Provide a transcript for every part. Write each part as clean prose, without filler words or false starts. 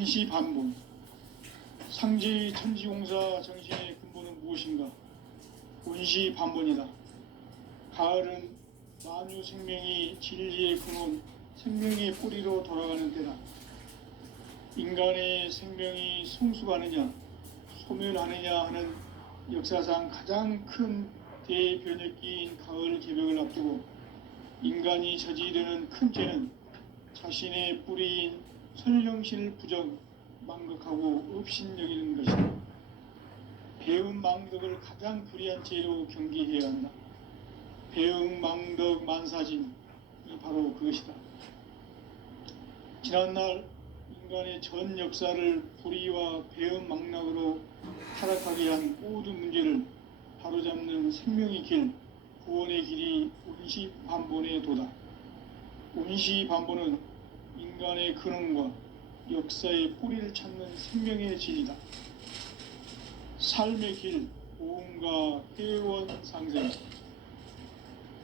원시반본, 상제의 천지공사 정신의 근본은 무엇인가? 원시반본이다. 가을은 만유 생명이 진리의 근원, 생명의 뿌리로 돌아가는 때다. 인간의 생명이 성숙하느냐 소멸하느냐 하는 역사상 가장 큰 대변혁기인 가을 개벽을 앞두고 인간이 저지르는 큰 죄는 자신의 뿌리인 선령신을 부정, 망극하고 업신여기는 것이다. 배음 망덕을 가장 불의한 죄로 경계해야 한다. 배음 망덕 만사진이 바로 그것이다. 지난날 인간의 전 역사를 불의와 배음 망락으로 타락하게 한 모든 문제를 바로잡는 생명의 길, 구원의 길이 원시반본의 도다. 원시반본은 인간의 근원과 역사의 뿌리를 찾는 생명의 진이다. 삶의 길, 보험과 회원 상생.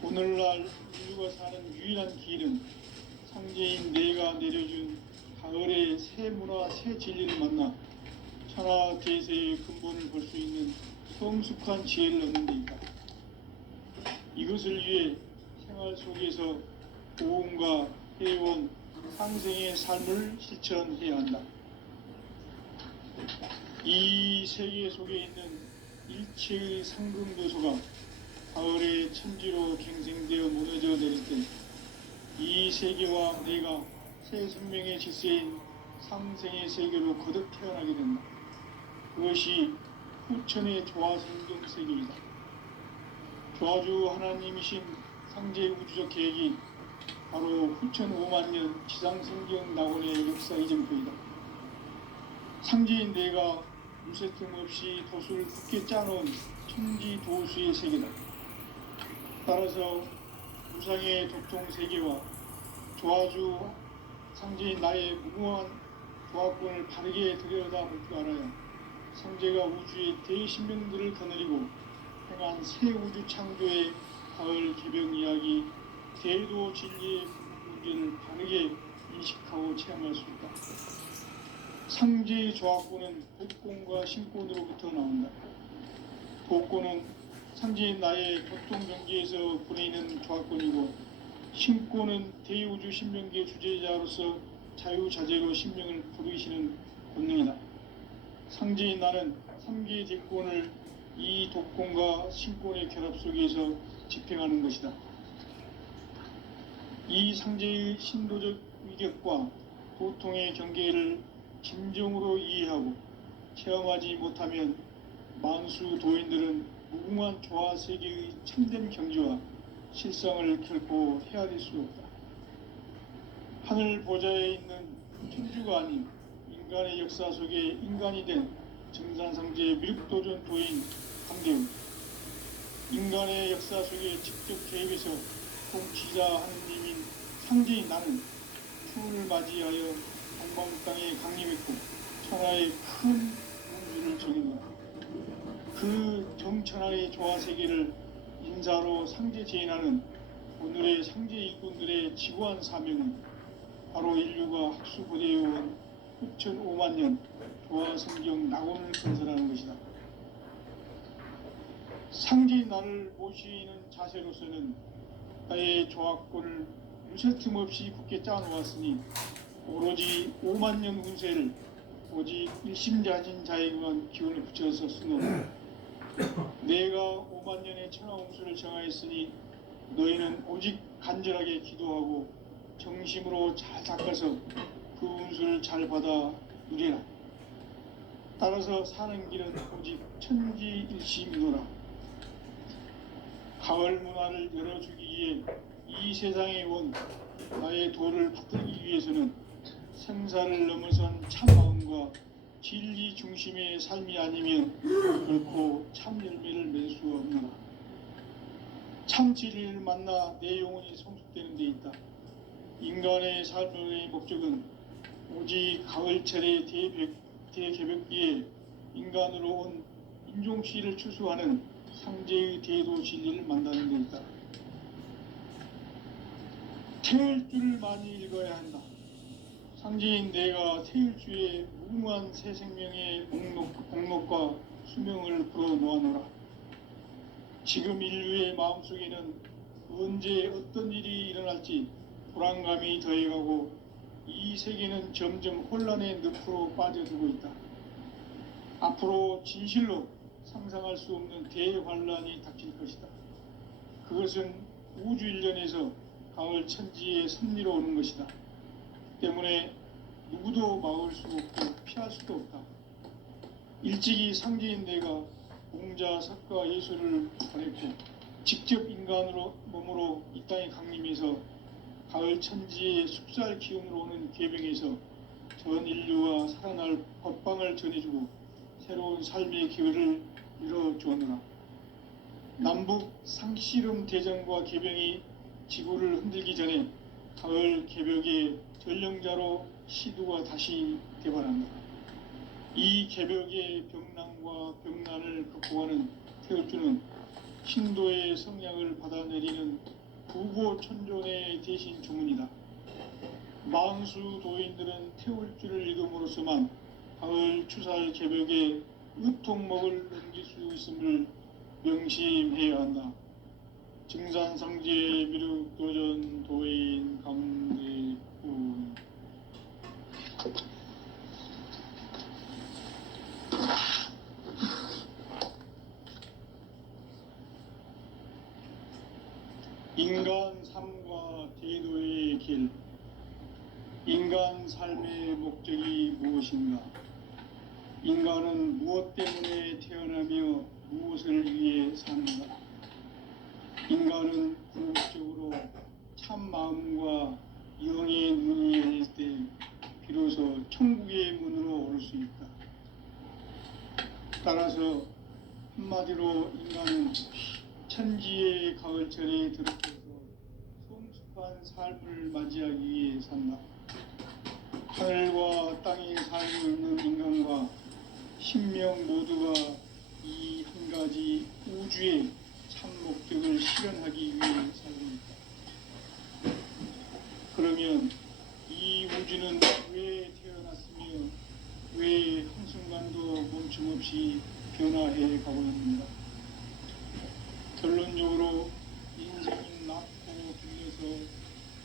오늘날 인류가 사는 유일한 길은 상제인 내가 내려준 가을의 새 문화, 새 진리를 만나 천하 대세의 근본을 볼 수 있는 성숙한 지혜를 얻는 데 있다. 이것을 위해 생활 속에서 보험과 회원, 상생의 삶을 실천해야 한다. 이 세계 속에 있는 일체의 상금도소가 가을의 천지로 갱생되어 무너져 내릴 때 이 세계와 내가 새 생명의 질서인 상생의 세계로 거듭 태어나게 된다. 그것이 후천의 조화성경 세계이다. 조화주 하나님이신 상제 우주적 계획이 바로 후천 5만년 지상성경 낙원의 역사 이정표이다. 상제인 내가 무쇠틈 없이 도수를 굳게 짜놓은 천지도수의 세계다. 따라서 무상의 도통 세계와 조화주 상제인 나의 무궁한 조화권을 바르게 들여다볼 줄 알아야 상제가 우주의 대신명들을 거느리고 행한 새 우주 창조의 가을 개벽 이야기, 대도 진리의 문제를 바르게 인식하고 체험할 수 있다. 상제의 조화권은 복권과 신권으로부터 나온다. 복권은 상제인 나의 고통경계에서 보내는 조화권이고, 신권은 대우주 신명계 주제자로서 자유자재로 신명을 부르시는 권능이다. 상제인 나는 3개의 대권을 이 독권과 신권의 결합 속에서 집행하는 것이다. 이 상제의 신도적 위격과 도통의 경계를 진정으로 이해하고 체험하지 못하면 만수 도인들은 무궁한 조화세계의 참된 경지와 실상을 결코 헤아릴 수 없다. 하늘 보좌에 있는 천주가 아닌 인간의 역사 속에 인간이 된 정산상제의 미륵도전 도인 강대훈, 인간의 역사 속에 직접 개입해서 통치자 하느님인 상제인 나는 추운을 맞이하여 동방 땅에 강림했고 천하의 큰 운주를 정했다. 그 정천하의 조화세계를 인사로 상제 제인하는 오늘의 상제 일꾼들의 지구한 사명은 바로 인류가 학수고대해온 후천 5만년 조화성경 낙원을 건설하는 것이다. 상제인 나를 모시는 자세로서는 나의 조화권을 무쇠틈 없이 굳게 짜놓았으니 오로지 5만년 운세를 오직 일심자진 자에게만 기운을 붙여서 쓰노. 내가 5만년의 천하홍수를 정하였으니 너희는 오직 간절하게 기도하고 정심으로 잘 닦아서 그 운수를 잘 받아 누리라. 따라서 사는 길은 오직 천지일심이노라. 가을 문화를 열어주기 위해 이 세상에 온 나의 도를 받들기 위해서는 생사를 넘어선 참마음과 진리 중심의 삶이 아니면 결코 참 열매를 맺을 수 없노라. 참 진리를 만나 내 영혼이 성숙되는 데 있다. 인간의 삶의 목적은 오직 가을철의 대개벽기에 인간으로 온 인종씨를 추수하는 상제의 대도 진리를 만나는 데 있다. 태을 줄을 많이 읽어야 한다. 상제인 내가 태일주의 무모한 새 생명의 목록과 수명을 풀어놓아노라. 지금 인류의 마음속에는 언제 어떤 일이 일어날지 불안감이 더해가고 이 세계는 점점 혼란의 늪으로 빠져들고 있다. 앞으로 진실로 상상할 수 없는 대환란이 닥칠 것이다. 그것은 우주 일련에서 가을 천지의 섭리로 오는 것이다. 때문에 누구도 막을 수 없고 피할 수도 없다. 일찍이 상제인 내가 공자, 석가, 예술을 보냈고 직접 인간으로 몸으로 이 땅에 강림해서 가을 천지의 숲살 기운으로 오는 계병에서 전 인류와 살아날 법방을 전해주고 새로운 삶의 기회를 열어주었노라. 남북 상씨름 대전과 계병이 지구를 흔들기 전에 가을 개벽의 전령자로 시두가 다시 개발한다. 이 개벽의 병난과 병난을 극복하는 태울주는 신도의 성량을 받아내리는 부고천존의 대신 주문이다. 망수 도인들은 태울주를 읽음으로써만 가을 추살 개벽의 의통목을 넘길 수 있음을 명심해야 한다. 증산상제 미륵도전 도인 강대훈. 인간 삶과 대도의 길. 인간 삶의 목적이 무엇인가? 인간은 무엇 때문에 태어나며 무엇을 위해 사는가? 인간은 궁극적으로 참 마음과 영의 문이 열릴 때 비로소 천국의 문으로 오를 수 있다. 따라서 한마디로 인간은 천지의 가을철에 들어서서 성숙한 삶을 맞이하기 위해 산다. 하늘과 땅에 살고 있는 인간과 신명 모두가 이 한 가지 우주의 참 목적을 실현하기 위해 살고 있다. 그러면 이 우주는 왜 태어났으며 왜 한순간도 멈춤없이 변화해 가고 있는가? 결론적으로 인생은 낳고 길러서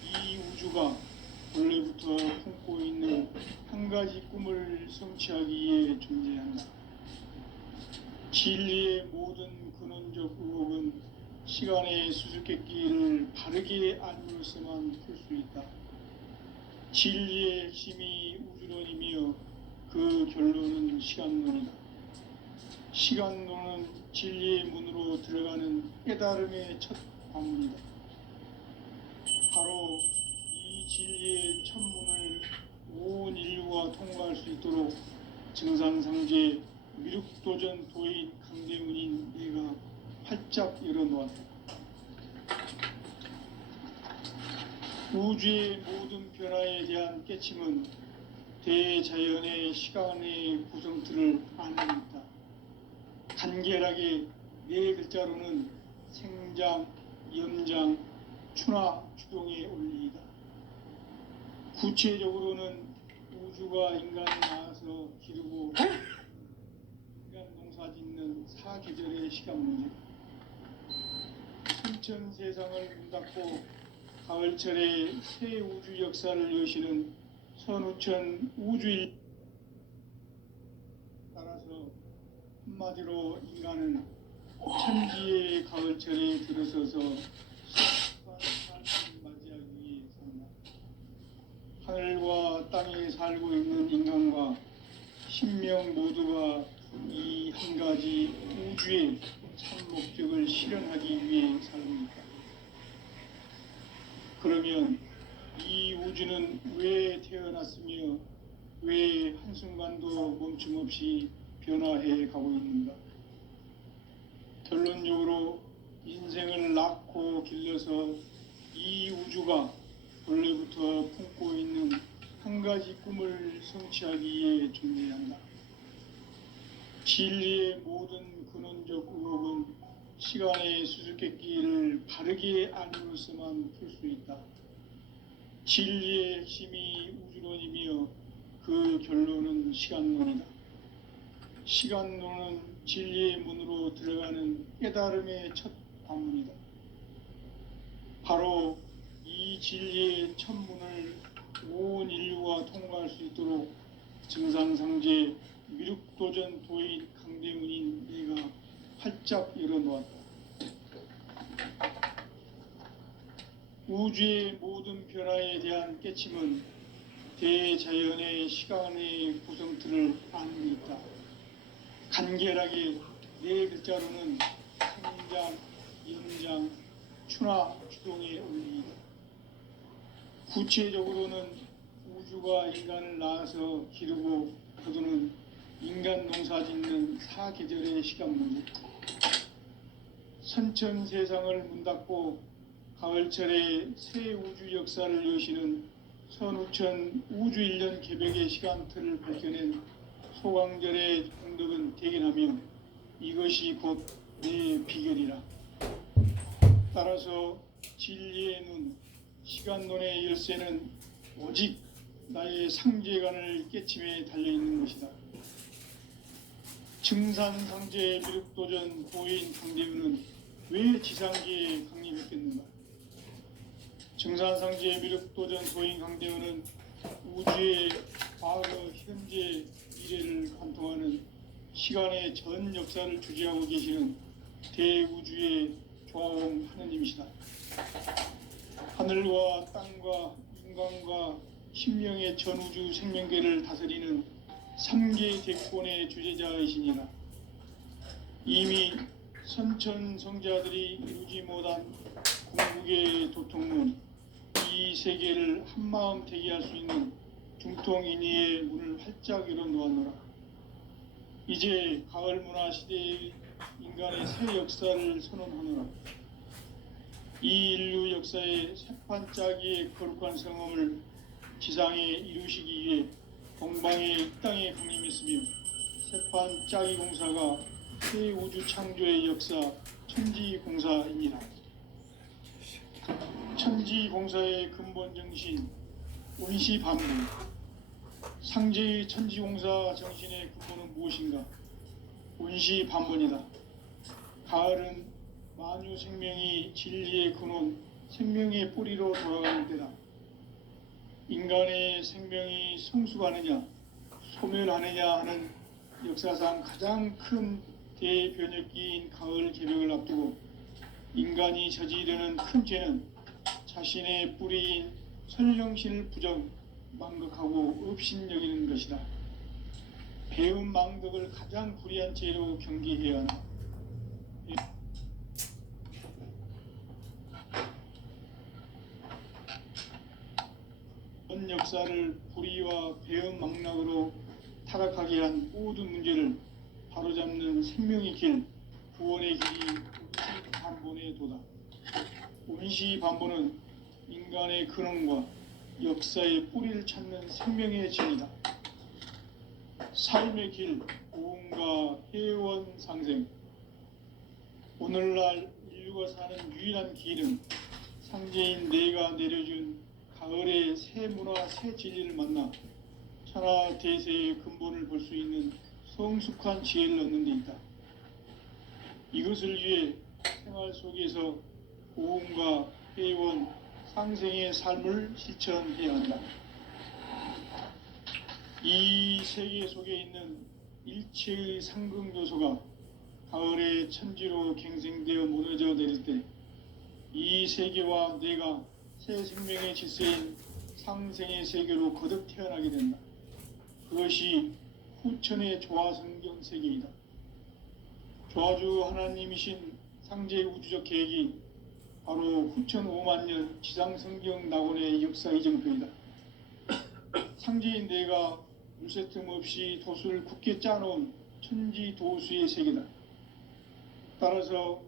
이 우주가 원래부터 품고 있는 한 가지 꿈을 성취하기 위해 존재한다. 진리의 모든 근원적 의혹은 시간의 수수께끼를 바르게 알므로서만 풀 수 있다. 진리의 핵심이 우주론이며 그 결론은 시간론이다. 시간론은 진리의 문으로 들어가는 깨달음의 첫 관문이다. 바로 이 진리의 첫 문을 온 인류가 통과할 수 있도록 증산상제 미륵도전 도인 강대훈인 내가 활짝 열어놓았다. 우주의 모든 변화에 대한 깨침은 대자연의 시간의 구성틀을 아는 있다. 간결하게 네 글자로는 생장, 염장, 추나 추동의 원리이다. 구체적으로는 우주가 인간을 낳아서 기르고 인간 농사 짓는 사계절의 시간 문제, 순천 세상을 문 닫고 가을철에 새 우주 역사를 여시는 선우천 우주일. 따라서 한마디로 인간은 천지의 가을철에 들어서서 숲과 삶을 맞이하기 위해 산다. 하늘과 땅에 살고 있는 인간과 신명 모두가 이 한 가지 우주의 참 목적을 실현하기 위해 살고 있다. 그러면 이 우주는 왜 태어났으며 왜 한순간도 멈춤없이 변화해 가고 있는가? 결론적으로 인생을 낳고 길러서 이 우주가 원래부터 품고 있는 한 가지 꿈을 성취하기 위해 존재한다. 진리의 모든 근원적 의혹은 시간의 수수께끼를 바르게 알므로써만 풀 수 있다. 진리의 핵심이 우주론이며 그 결론은 시간론이다. 시간론은 진리의 문으로 들어가는 깨달음의 첫 관문이다. 바로 이 진리의 첫 문을 온 인류가 통과할 수 있도록 증산상제 미륵도전 도인 강대문인 내가 활짝 열어놓았다. 우주의 모든 변화에 대한 깨침은 대자연의 시간의 구성틀을 아는 데 있다. 간결하게 네 글자로는 성장, 연장, 추나 추동의 원리이다. 구체적으로는 우주가 인간을 낳아서 기르고 거두는 인간 농사 짓는 사계절의 시간 문제, 선천 세상을 문 닫고 가을철에 새 우주 역사를 여시는 선우천 우주일년 개벽의 시간틀을 밝혀낸 소강절의 공덕은 대견하며 이것이 곧 내 비결이라. 따라서 진리의 눈, 시간론의 열쇠는 오직 나의 상제관을 깨침에 달려있는 것이다. 증산상제 미륵도전 도인 강대윤은 왜 지상계에 강림했겠는가? 증산상제 미륵도전 도인 강대윤은 우주의 과거, 현재, 미래를 관통하는 시간의 전 역사를 주재하고 계시는 대우주의 조화원 하느님이시다. 하늘과 땅과 인간과 신명의 전우주 생명계를 다스리는 3계 대권의 주재자이시니라. 이미 선천성자들이 이루지 못한 궁극의 도통문, 이 세계를 한마음 대기할 수 있는 중통인의의 문을 활짝 열어놓았노라. 이제 가을 문화 시대의 인간의 새 역사를 선언하노라. 이 인류 역사의 새판짜기의 거룩한 성험을 지상에 이루시기 위해 동방의 이 땅에 강림했으며 새판짜기 공사가 새 우주 창조의 역사 천지공사입니다. 천지공사의 근본 정신 운시반부, 상제의 천지공사 정신의 근본은 무엇인가? 운시반본이다. 가을은 만유 생명이 진리의 근원, 생명의 뿌리로 돌아가는 때다. 인간의 생명이 성숙하느냐, 소멸하느냐 하는 역사상 가장 큰 대변혁기인 가을 개벽을 앞두고 인간이 저지르는 큰 죄는 자신의 뿌리인 설령신을 부정, 망극하고 업신여기는 것이다. 배운 망덕을 가장 불의한 죄로 경계해야 한다. 전 역사를 불의와 배은 망락으로 타락하게 한 모든 문제를 바로잡는 생명의 길, 구원의 길이 운시반본의 도다. 운시반본은 인간의 근원과 역사의 뿌리를 찾는 생명의 진이다. 삶의 길, 고음과 회원 상생. 오늘날 인류가 사는 유일한 길은 상제인 내가 내려준 가을의 새 문화, 새 진리를 만나 천하 대세의 근본을 볼 수 있는 성숙한 지혜를 얻는 데 있다. 이것을 위해 생활 속에서 고음과 회원, 상생의 삶을 실천해야 한다. 이 세계 속에 있는 일체의 상승요소가 가을의 천지로 갱생되어 무너져 내릴 때 이 세계와 내가 새 생명의 질서인 상생의 세계로 거듭 태어나게 된다. 그것이 후천의 조화성경 세계이다. 조화주 하나님이신 상제의 우주적 계획이 바로 후천 5만 년 지상성경 낙원의 역사 이정표이다. 상제인 내가 물새 틈 없이 도수를 굳게 짜놓은 천지도수의 세계다. 따라서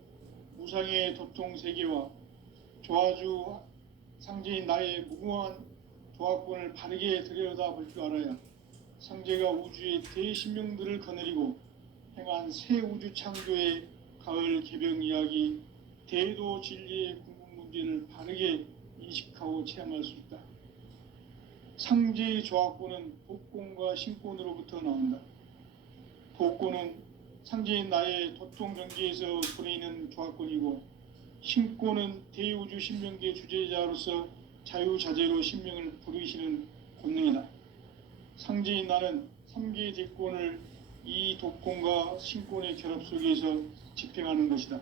무상의 도통 세계와 조화주 상제인 나의 무궁한 조화권을 바르게 들여다볼 줄 알아야 상제가 우주의 대신명들을 거느리고 행한 새 우주 창조의 가을 개벽 이야기, 대도 진리의 궁극 문제를 바르게 인식하고 체험할 수 있다. 상제의 조합구는 복권과 신권으로부터 나온다. 복권은 상제의 나의 도통 경계에서 부리는 조합권이고, 신권은 대우주 신명계 주제자로서 자유자재로 신명을 부르시는 권능이다. 상제의 나는 3개의 대권을 이 도권과 신권의 결합 속에서 집행하는 것이다.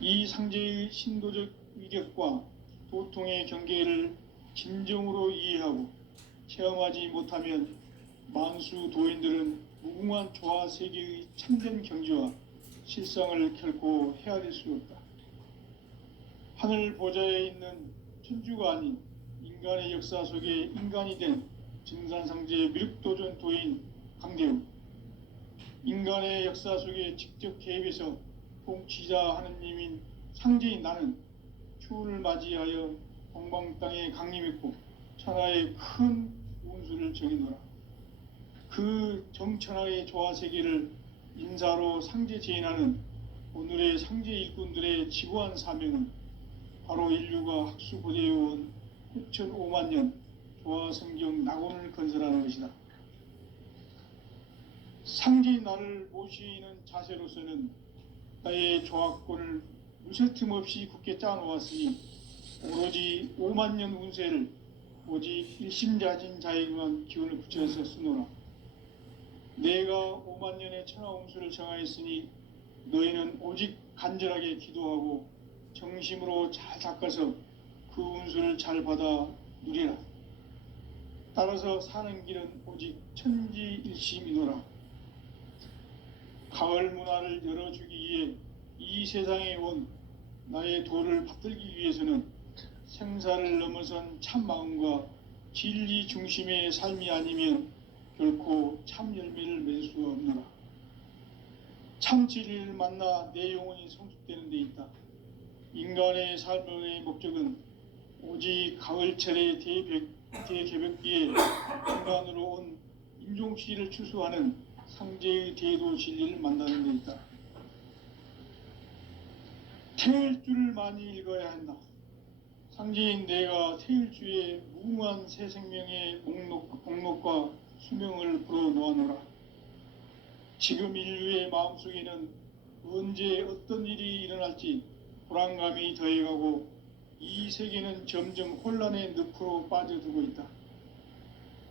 이 상제의 신도적 위격과 도통의 경계를 진정으로 이해하고 체험하지 못하면 만수 도인들은 무궁한 조화 세계의 참된 경지와 실상을 결코 헤아릴 수 없다. 하늘 보좌에 있는 천주가 아닌 인간의 역사 속에 인간이 된 증산상제의 미륵도전 도인 강대우, 인간의 역사 속에 직접 개입해서 통치자 하느님인 상제인 나는 추운을 맞이하여 동방 땅에 강림했고 천하의 큰 운수를 정해놓으라. 그 정천하의 조화세계를 인사로 상제 제인하는 오늘의 상제 일꾼들의 지구한 사명은 바로 인류가 학수고대해온 9,500만 년 조화성경 낙원을 건설하는 것이다. 상제인 나를 모시는 자세로서는 나의 조합권을 무쇠틈 없이 굳게 짜놓았으니 오로지 5만 년 운세를 오직 일심자진 자에게만 기운을 붙여서 쓰노라. 내가 5만 년의 천하운수를 정하였으니 너희는 오직 간절하게 기도하고 정심으로 잘 닦아서 그 운수를 잘 받아 누리라. 따라서 사는 길은 오직 천지일심이노라. 가을 문화를 열어주기 위해 이 세상에 온 나의 도를 받들기 위해서는 생사를 넘어선 참마음과 진리 중심의 삶이 아니면 결코 참 열매를 맺을 수 없노라. 참 진리를 만나 내 영혼이 성숙되는 데 있다. 인간의 삶의 목적은 오직 가을철의 대개벽기에 인간으로 온 인종시를 추수하는 상제의 대도 진리를 만나는 데 있다. 태일주를 많이 읽어야 한다. 상제인 내가 태일주의 무궁한 새 생명의 목록과 수명을 불어놓아노라. 지금 인류의 마음속에는 언제 어떤 일이 일어날지 불안감이 더해가고 이 세계는 점점 혼란의 늪으로 빠져들고 있다.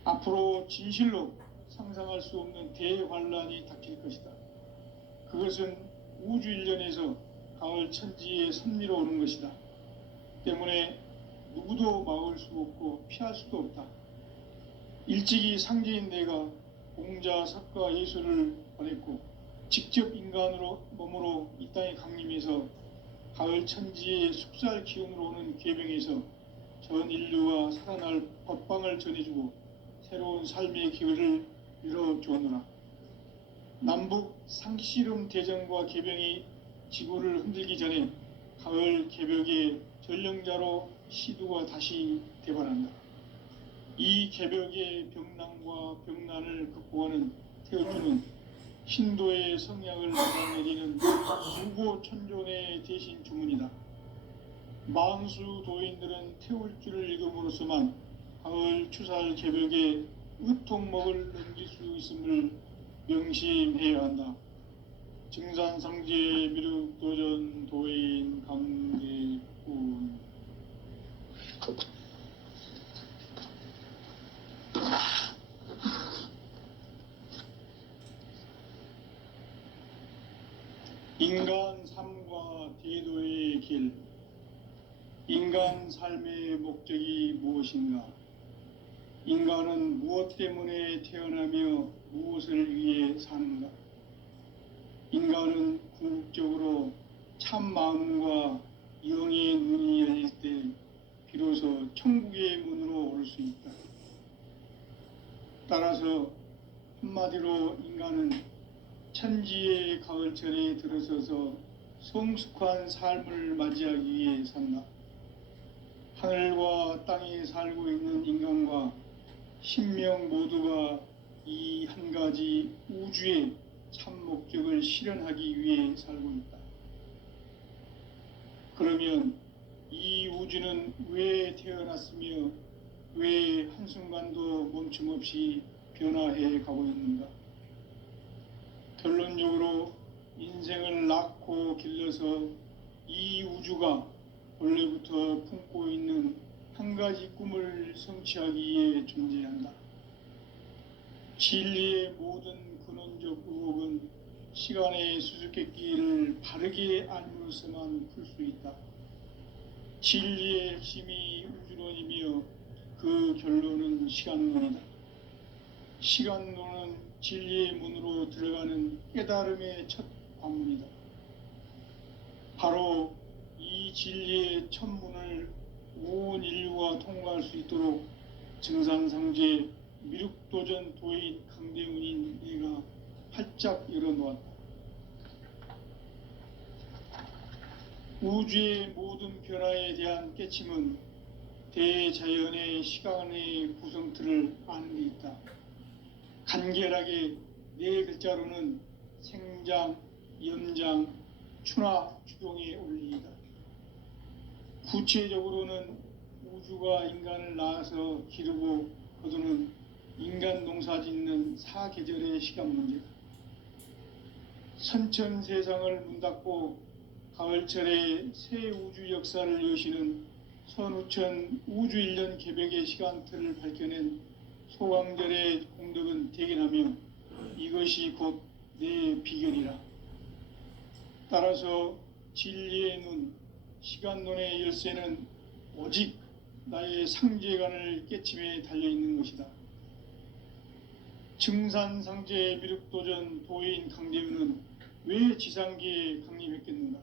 앞으로 진실로 상상할 수 없는 대환란이 닥칠 것이다. 그것은 우주 일련에서 가을 천지의 섭리로 오는 것이다. 때문에 누구도 막을 수 없고 피할 수도 없다. 일찍이 상제인 내가 공자, 석가, 예수를 보냈고 직접 인간으로 몸으로 이 땅에 강림해서 가을 천지의 숙살 기운으로 오는 계명에서 전 인류와 살아날 법방을 전해주고 새로운 삶의 기회를 열어주었노라. 남북 상씨름 대전과 개병이 지구를 흔들기 전에 가을 개벽의 전령자로 시두가 다시 대발한다. 이 개벽의 병난과 병난을 극복하는 태어주는 신도의 성약을 받아내리는 무고천존의 대신 주문이다. 만수 도인들은 태울주를 읽음으로써만 가을 추살 개벽에 의통목을 넘길 수 있음을 명심해야 한다. 증산상제 미륵도전 도인 강대훈. 인간 삶과 대도의 길. 인간 삶의 목적이 무엇인가? 인간은 무엇 때문에 태어나며 무엇을 위해 사는가? 인간은 궁극적으로 참 마음과 영의 눈이 열릴 때 비로소 천국의 문으로 올 수 있다. 따라서 한마디로 인간은 천지의 가을철에 들어서서 성숙한 삶을 맞이하기 위해 산다. 하늘과 땅에 살고 있는 인간과 신명 모두가 이 한 가지 우주의 참 목적을 실현하기 위해 살고 있다. 그러면 이 우주는 왜 태어났으며 왜 한순간도 멈춤없이 변화해 가고 있는가? 결론적으로 인생을 낳고 길러서 이 우주가 원래부터 품고 있는 한 가지 꿈을 성취하기 위해 존재한다. 진리의 모든 근원적 의혹은 시간의 수수께끼를 바르게 알므로서만 풀 수 있다. 진리의 핵심이 우주론이며 그 결론은 시간론이다. 시간론은 진리의 문으로 들어가는 깨달음의 첫 관문이다. 바로 이 진리의 첫 문을 온 인류가 통과할 수 있도록 증산상제 미륵도전 도인 강대훈인 내가 활짝 열어놓았다. 우주의 모든 변화에 대한 깨침은 대자연의 시간의 구성틀을 아는 데 있다. 간결하게 네 글자로는 생장, 연장, 추나 추동의 원리이다. 구체적으로는 우주가 인간을 낳아서 기르고 거두는 인간 농사 짓는 사계절의 시간 문제다. 선천 세상을 문 닫고 가을철에 새 우주 역사를 여시는 선우천 우주 1년 개백의 시간틀을 밝혀낸 소강절의 공덕은 대견하며 이것이 곧 내 비결이라. 따라서 진리의 눈, 시간론의 열쇠는 오직 나의 상제관을 깨침에 달려있는 것이다. 증산상제 미륵도전 도인 강대훈은 왜 지상계에 강림했겠는가?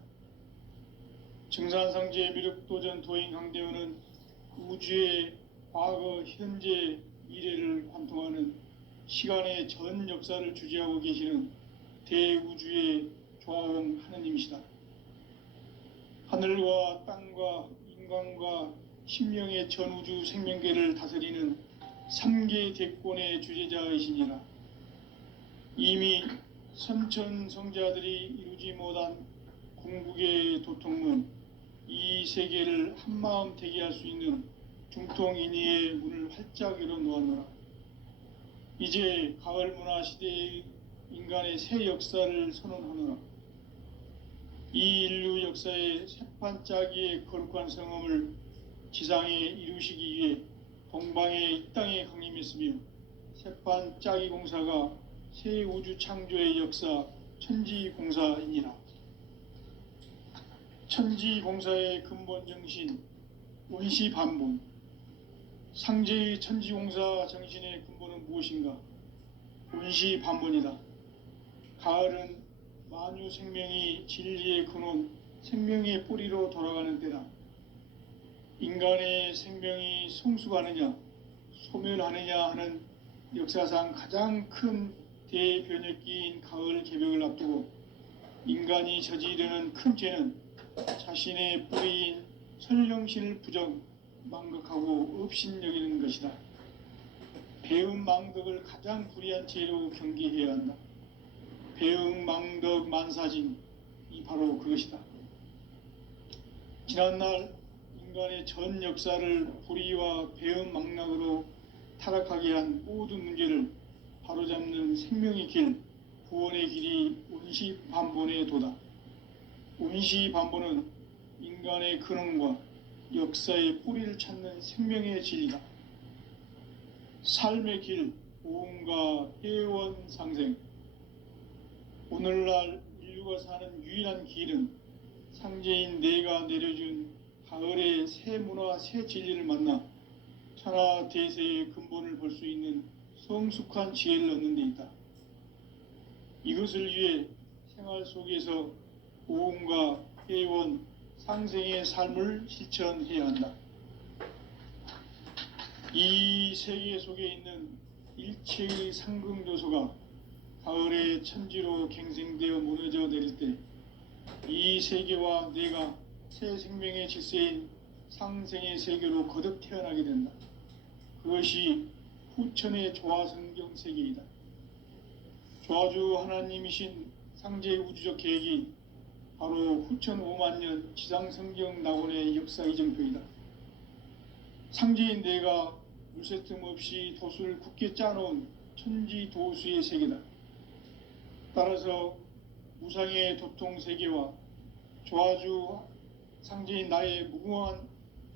증산상제 미륵도전 도인 강대훈은 우주의 과거, 현재, 미래를 관통하는 시간의 전 역사를 주재하고 계시는 대우주의 조화원 하느님이시다. 하늘과 땅과 인간과 신명의 전우주 생명계를 다스리는 3계 대권의 주재자이시니라. 이미 선천성자들이 이루지 못한 궁극의 도통문, 이 세계를 한마음 되게 할 수 있는 중통인의의 문을 활짝 열어놓았노라. 이제 가을 문화 시대의 인간의 새 역사를 선언하노라. 이 인류 역사의 새판짜기의 거룩한 성험을 지상에 이루시기 위해 동방의 이 땅에 강림했으며 새판짜기 공사가 새 우주 창조의 역사 천지공사이니라. 천지공사의 근본 정신 원시반본, 상제의 천지공사 정신의 근본은 무엇인가? 원시반본이다. 가을은 만유 생명이 진리의 근원, 생명의 뿌리로 돌아가는 때다. 인간의 생명이 성숙하느냐, 소멸하느냐 하는 역사상 가장 큰 대변혁기인 가을 개벽을 앞두고 인간이 저지르는 큰 죄는 자신의 뿌리인 설령신을 부정, 망극하고 업신여기는 것이다. 배음 망덕을 가장 불의한 죄로 경계해야 한다. 배음 망덕 만사진, 이 바로 그것이다. 지난날 인간의 전 역사를 불의와 배음 망락으로 타락하게 한 모든 문제를 바로잡는 생명의 길, 구원의 길이 원시반본의 도다. 원시반본은 인간의 근원과 역사의 뿌리를 찾는 생명의 진리다. 삶의 길, 보험과 회원 상생. 오늘날 인류가 사는 유일한 길은 상제인 내가 내려준 가을의 새 문화, 새 진리를 만나 천하 대세의 근본을 볼 수 있는 성숙한 지혜를 얻는 데 있다. 이것을 위해 생활 속에서 보험과 회원, 상생의 삶을 실천해야 한다. 이 세계 속에 있는 일체의 상승요소가 가을의 천지로 갱생되어 무너져 내릴 때 이 세계와 내가 새 생명의 질서인 상생의 세계로 거듭 태어나게 된다. 그것이 후천의 조화성경 세계이다. 조화주 하나님이신 상제의 우주적 계획이 바로 후천 5만 년 지상성경 낙원의 역사 이정표이다. 상제인 내가 물새 틈 없이 돛을 굳게 짜놓은 천지도수의 세계다. 따라서 무상의 도통 세계와 조화주 상제인 나의 무궁한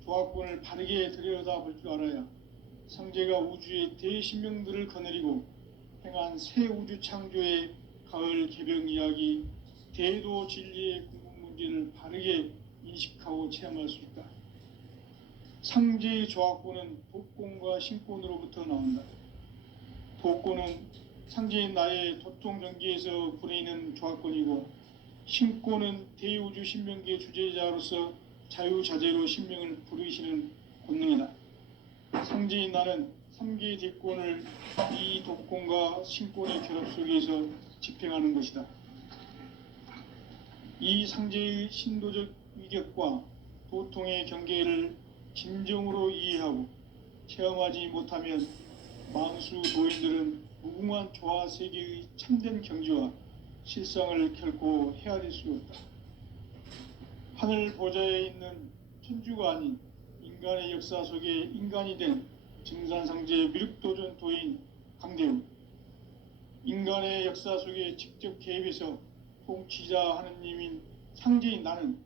조합권을 바르게 들여다볼 줄 알아야 상제가 우주의 대신명들을 거느리고 행한 새 우주 창조의 가을 개병 이야기, 대도 진리의 궁극 문제를 바르게 인식하고 체험할 수 있다. 상제의 조합권은 독권과 신권으로부터 나온다. 독권은 상제인 나의 도통전기에서 부리는 조합권이고, 신권은 대우주 신명기의 주제자로서 자유자재로 신명을 부르시는 권능이다. 상제인 나는 3개의 대권을 이 독권과 신권의 결합 속에서 집행하는 것이다. 이 상제의 신도적 위격과 도통의 경계를 진정으로 이해하고 체험하지 못하면 만수 도인들은 무궁한 조화 세계의 참된 경지와 실상을 결코 헤아릴 수 없다. 하늘 보좌에 있는 천주가 아닌 인간의 역사 속에 인간이 된 증산상제 미륵도전 도인 강대우, 인간의 역사 속에 직접 개입해서 통치자 하느님인 상제인 나는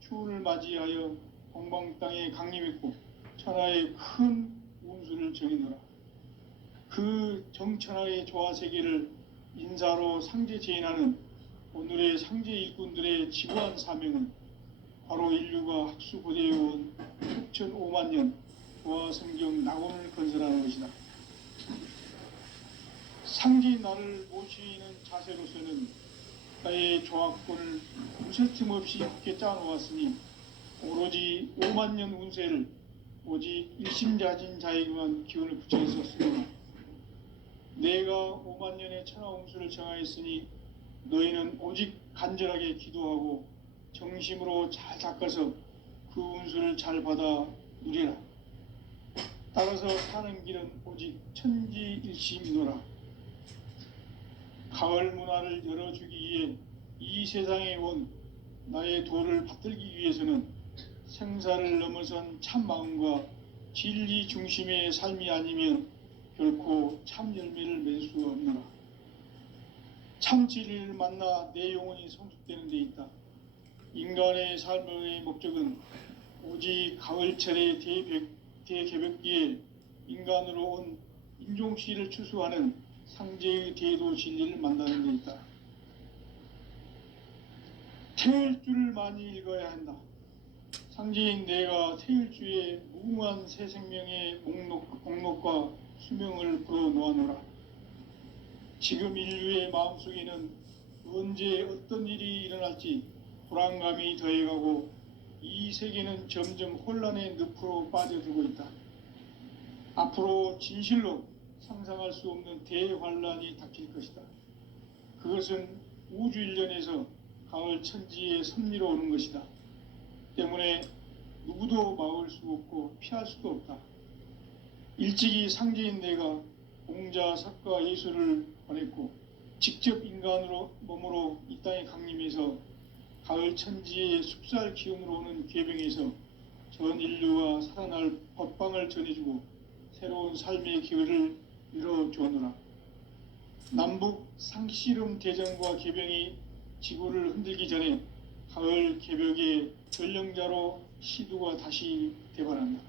추운을 맞이하여 공방 땅에 강림했고 천하의 큰 운수를 정해놓으라. 그 정천하의 조화 세계를 인사로 상제 제인하는 오늘의 상제 일꾼들의 지구한 사명은 바로 인류가 학수고대해온 6,5만 년 조화 성경 낙원을 건설하는 것이다. 상제인 나를 모시는 자세로서는 나의 조합권을 무쇠틈 없이 굳게 짜놓았으니 오로지 5만 년 운세를 오직 일심자진 자에게만 기운을 붙여 있었으므로 내가 5만 년의 천하 운수를 정하였으니 너희는 오직 간절하게 기도하고 정심으로 잘 닦아서 그 운수를 잘 받아 누리라. 따라서 사는 길은 오직 천지일심이노라. 가을 문화를 열어주기 위해 이 세상에 온 나의 도를 받들기 위해서는 생사를 넘어선 참 마음과 진리 중심의 삶이 아니면 결코 참 열매를 맺을 수 없노라. 참 진리를 만나 내 영혼이 성숙되는 데 있다. 인간의 삶의 목적은 오직 가을철의 대개벽기에 인간으로 온 인종씨를 추수하는 상제의 대도 진리를 만나는 데 있다. 태일주를 많이 읽어야 한다. 상제인 내가 태일주의 무궁한 새 생명의 목록과 수명을 불어놓아노라. 지금 인류의 마음속에는 언제 어떤 일이 일어날지 불안감이 더해가고 이 세계는 점점 혼란의 늪으로 빠져들고 있다. 앞으로 진실로 상상할 수 없는 대환란이 닥칠 것이다. 그것은 우주 일련에서 가을 천지의 섭리로 오는 것이다. 때문에 누구도 막을 수 없고 피할 수도 없다. 일찍이 상제인 내가 공자, 석가, 예수를 보냈고 직접 인간으로 몸으로 이 땅에 강림해서 가을 천지의 숲살 기운으로 오는 계병에서 전 인류와 살아날 법방을 전해주고 새로운 삶의 기회를 이뤄주었노라. 남북 상씨름 대전과 계병이 지구를 흔들기 전에 가을 개벽의 전령자로 시두가 다시 대발한다.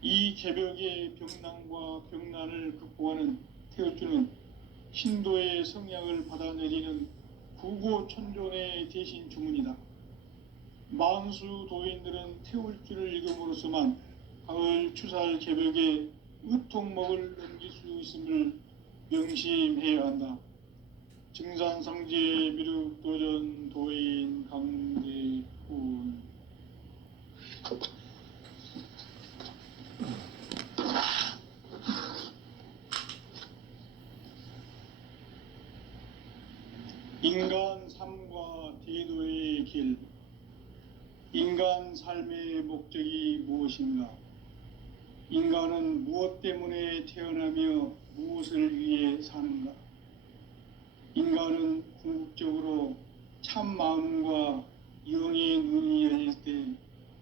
이 개벽의 병난과 병난을 극복하는 태울주는 신도의 성향을 받아내리는 구고천존의 대신 주문이다. 만수 도인들은 태울주를 읽음으로써만 가을 추살 개벽의 의통목을 넘길 수 있음을 명심해야 한다. 증산상제 미륵도전 도인 강대훈. 인간 삶과 대도의 길. 인간 삶의 목적이 무엇인가? 인간은 무엇 때문에 태어나며 무엇을 위해 사는가? 인간은 궁극적으로 참 마음과 영의 눈이 열릴 때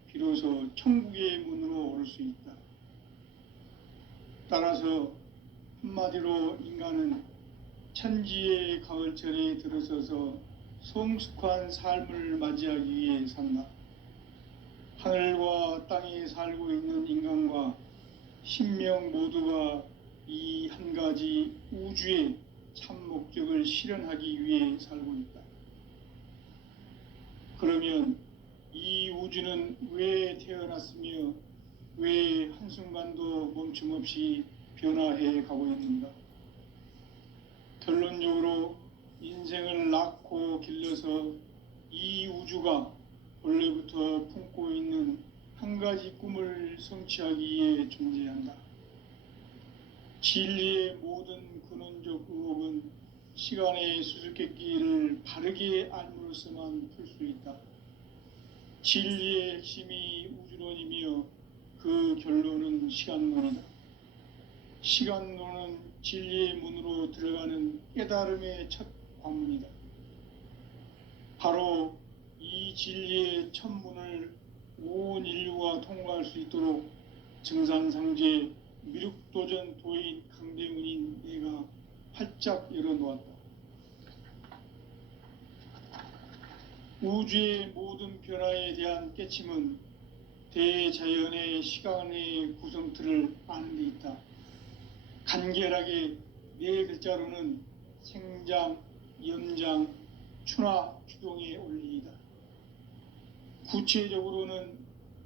비로소 천국의 문으로 오를 수 있다. 따라서 한마디로 인간은 천지의 가을철에 들어서서 성숙한 삶을 맞이하기 위해 산다. 하늘과 땅에 살고 있는 인간과 신명 모두가 이 한 가지 우주의 참 목적을 실현하기 위해 살고 있다. 그러면 이 우주는 왜 태어났으며 왜 한순간도 멈춤 없이 변화해 가고 있는가? 결론적으로 인생을 낳고 길러서 이 우주가 원래부터 품고 있는 한 가지 꿈을 성취하기 위해 존재한다. 진리의 모든 근원적 의혹은 시간의 수수께끼를 바르게 알므로써만 풀 수 있다. 진리의 핵심이 우주론이며 그 결론은 시간론이다. 시간론은 진리의 문으로 들어가는 깨달음의 첫 관문이다. 바로 이 진리의 첫 문을 온 인류가 통과할 수 있도록 증산상제 미륵도전 도인 강대훈인 내가 활짝 열어놓았다. 우주의 모든 변화에 대한 깨침은 대자연의 시간의 구성틀을 아는 데 있다. 간결하게 네 글자로는 생장, 연장, 추나 추동의 원리이다. 구체적으로는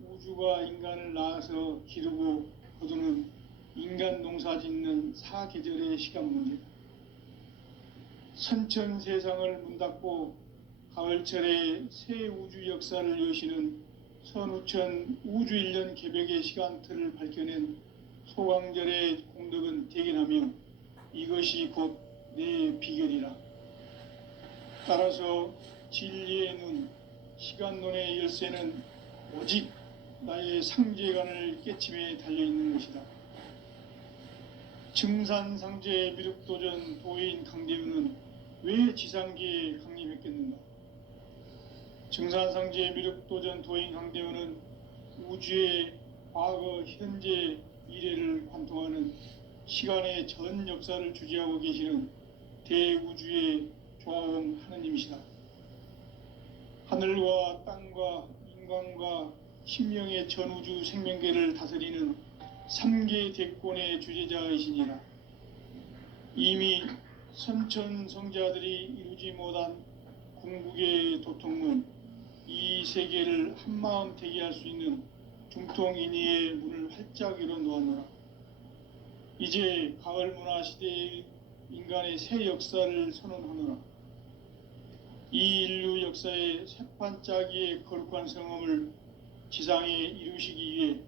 우주가 인간을 낳아서 기르고 거두는 인간 농사 짓는 사계절의 시간 문제다. 선천 세상을 문닫고 가을철에 새 우주 역사를 여시는 선우천 우주 1년 개벽의 시간틀을 밝혀낸 소강절의 공덕은 대견하며 이것이 곧 내 비결이라. 따라서 진리의 눈, 시간론의 열쇠는 오직 나의 상제관을 깨침에 달려있는 것이다. 증산상제 미륵도전 도인 강대훈은 왜 지상계에 강림했겠는가? 증산상제 미륵도전 도인 강대훈은 우주의 과거, 현재, 미래를 관통하는 시간의 전 역사를 주재하고 계시는 대우주의 조화원 하느님이시다. 하늘과 땅과 인간과 신명의 전우주 생명계를 다스리는 3계 대권의 주재자이시니라. 이미 선천성자들이 이루지 못한 궁극의 도통문, 이 세계를 한마음 대기할 수 있는 중통인의의 문을 활짝 열어놓았노라. 이제 가을 문화 시대의 인간의 새 역사를 선언하노라. 이 인류 역사의 새판짜기의 거룩한 성험을 지상에 이루시기 위해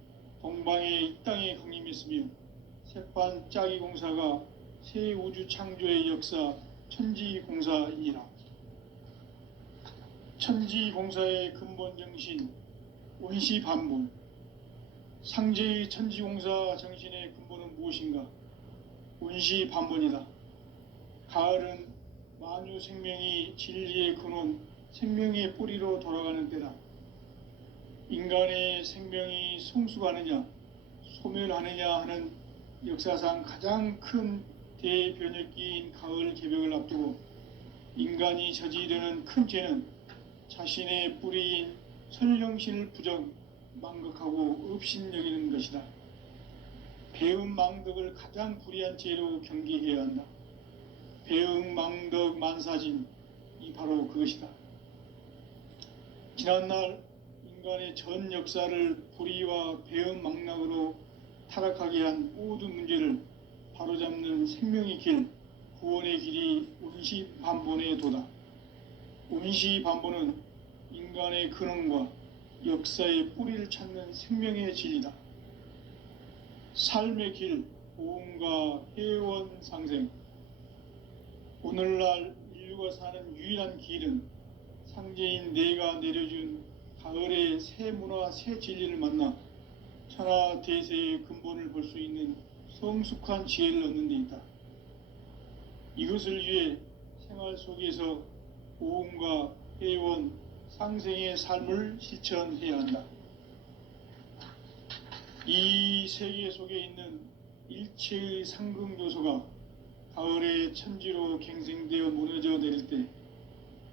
동방의 이 땅에 강림했으며 새판짜기 공사가 새 우주 창조의 역사 천지공사이니라. 천지공사의 근본 정신 원시반본, 상제의 천지공사 정신의 근본은 무엇인가? 원시반본이다. 가을은 만유 생명이 진리의 근원, 생명의 뿌리로 돌아가는 때다. 인간의 생명이 성숙하느냐, 소멸하느냐 하는 역사상 가장 큰 대변혁기인 가을 개벽을 앞두고 인간이 저지르는 큰 죄는 자신의 뿌리인 설령신을 부정, 망극하고 업신여기는 것이다. 배음 망덕을 가장 불의한 죄로 경계해야 한다. 배음 망덕 만사진, 이 바로 그것이다. 지난날 인간의 전 역사를 불의와 배음 망락으로 타락하게 한 모든 문제를 바로잡는 생명의 길, 구원의 길이 원시반본의 도다. 원시반본은 인간의 근원과 역사의 뿌리를 찾는 생명의 진리다. 삶의 길, 보험과 회원 상생. 오늘날 인류가 사는 유일한 길은 상제인 내가 내려준 가을의 새 문화, 새 진리를 만나 천하 대세의 근본을 볼 수 있는 성숙한 지혜를 얻는 데 있다. 이것을 위해 생활 속에서 보험과 회원, 상생의 삶을 실천해야 한다. 이 세계 속에 있는 일체의 상극 요소가 가을의 천지로 갱생되어 무너져 내릴 때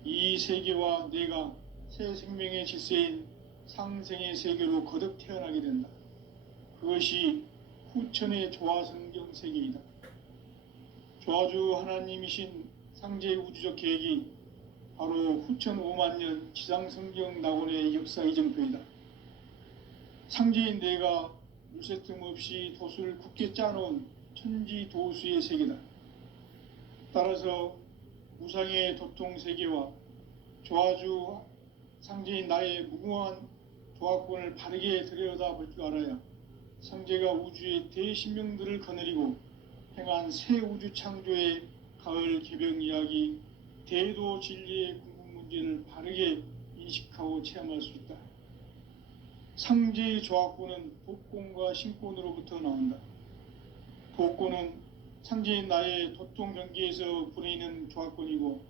이 세계와 내가 새 생명의 질서인 상생의 세계로 거듭 태어나게 된다. 그것이 후천의 조화성경 세계이다. 조화주 하나님이신 상제의 우주적 계획이 바로 후천 5만 년 지상성경 낙원의 역사 이정표이다. 상제인 내가 물새 틈 없이 돛을 굳게 짜놓은 천지 도수의 세계다. 따라서 무상의 도통 세계와 조화주 상제인 나의 무궁한 조화권을 바르게 들여다볼 줄 알아야 상제가 우주의 대신명들을 거느리고 행한 새 우주 창조의 가을 개병 이야기, 대도 진리의 궁극 문제를 바르게 인식하고 체험할 수 있다. 상제의 조화권은 도권과 신권으로부터 나온다. 도권은 상제인 나의 도통 경계에서 부리는 조화권이고,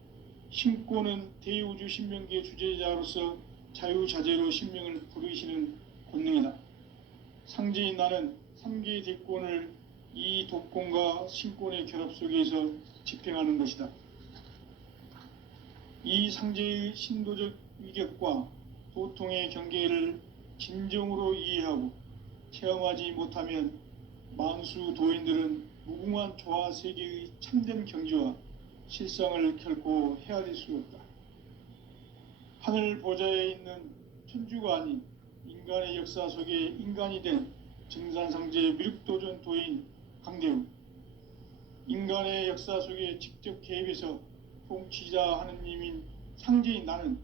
신권은 대우주 신명계 주제자로서 자유자재로 신명을 부르시는 권능이다. 상제인 나는 3개의 대권을 이 도권과 신권의 결합 속에서 집행하는 것이다. 이 상제의 신도적 위격과 도통의 경계를 진정으로 이해하고 체험하지 못하면 만수 도인들은 무궁한 조화 세계의 참된 경지와 실상을 결코 헤아릴 수 없다. 하늘 보좌에 있는 천주가 아닌 인간의 역사 속에 인간이 된 증산상제 미륵도전 도인 강대우, 인간의 역사 속에 직접 개입해서 통치자 하느님인 상제인 나는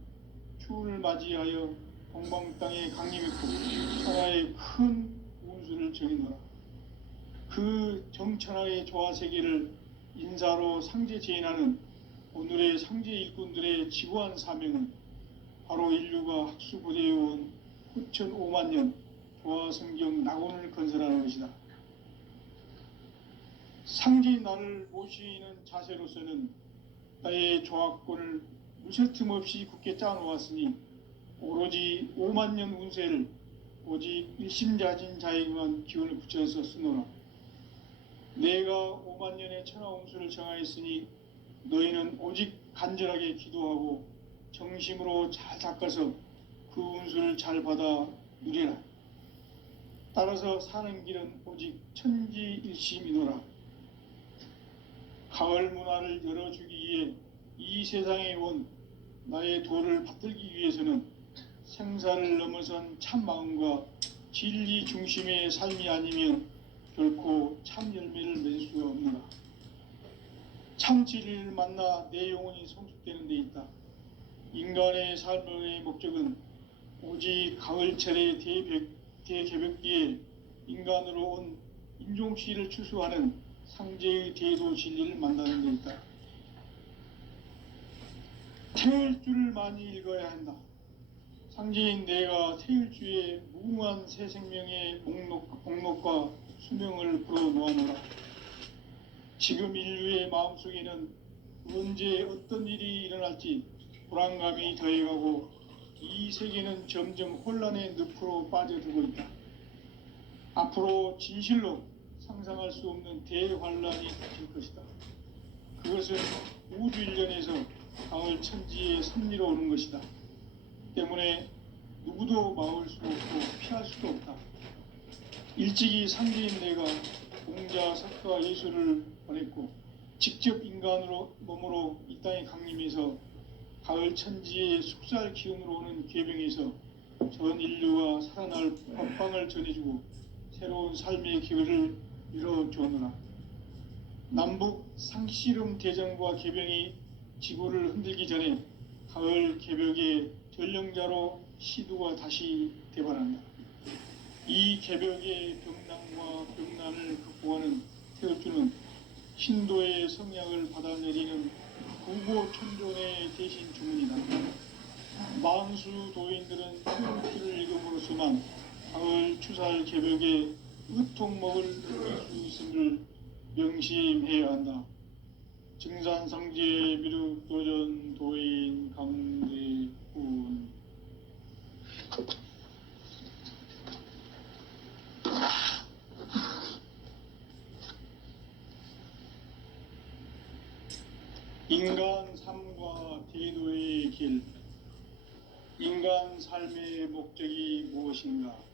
추운을 맞이하여 동방 땅에 강림했고 천하의 큰 운수를 정해놓아. 그 정천하의 조화 세계를 인사로 상제 제인하는 오늘의 상제 일꾼들의 지구한 사명은 바로 인류가 학수고대해온 후천 5만 년 조화성경 낙원을 건설하는 것이다. 상제인 나를 모시는 자세로서는 나의 조화권을 무쇠 틈 없이 굳게 짜놓았으니 오로지 5만 년 운세를 오직 일심자진 자에게만 기운을 붙여서 쓰노라. 내가 5만 년의 천하 운수를 정하였으니 너희는 오직 간절하게 기도하고 정심으로 잘 닦아서 그 운수를 잘 받아 누리라. 따라서 사는 길은 오직 천지일심이노라. 가을 문화를 열어주기 위해 이 세상에 온 나의 도를 받들기 위해서는 생사를 넘어선 참 마음과 진리 중심의 삶이 아니면 결코 참 열매를 맺을 수가 없노라. 참 진리를 만나 내 영혼이 성숙되는 데 있다. 인간의 삶의 목적은 오직 가을철의 대개벽기에 인간으로 온 인종시를 추수하는 상제의 대도 진리를 만나는 데 있다. 태일주를 많이 읽어야 한다. 상제인 내가 태일주의 무궁한 새 생명의 목록과 수명을 불어놓아노라. 지금 인류의 마음속에는 언제 어떤 일이 일어날지 불안감이 더해가고 이 세계는 점점 혼란의 늪으로 빠져들고 있다. 앞으로 진실로 상상할 수 없는 대환란이 닥칠 것이다. 그것은 우주 일련에서 가을 천지의 섭리로 오는 것이다. 때문에 누구도 막을 수도 없고 피할 수도 없다. 일찍이 상제인 내가 공자, 석가, 예수를 보냈고 직접 인간으로 몸으로 이 땅에 강림해서 가을 천지의 숙살 기운으로 오는 계병에서 전 인류가 살아날 법방을 전해주고 새로운 삶의 기회를 이뤄주었노라. 남북 상씨름 대전과 계병이 지구를 흔들기 전에 가을 개벽의 전령자로 시두가 다시 대발한다. 이 개벽의 병난과 병난을 극복하는 태어주는 신도의 성약을 받아내리는 구고천존의 대신 주문이다. 만수 도인들은 태어주를 읽음으로써만 가을 추살 개벽의 의통목을 느낄 수 있음을 명심해야 한다. 증산상제 미륵도전 도인 강대훈. 인간 삶과 태도의 길, 인간 삶의 목적이 무엇인가?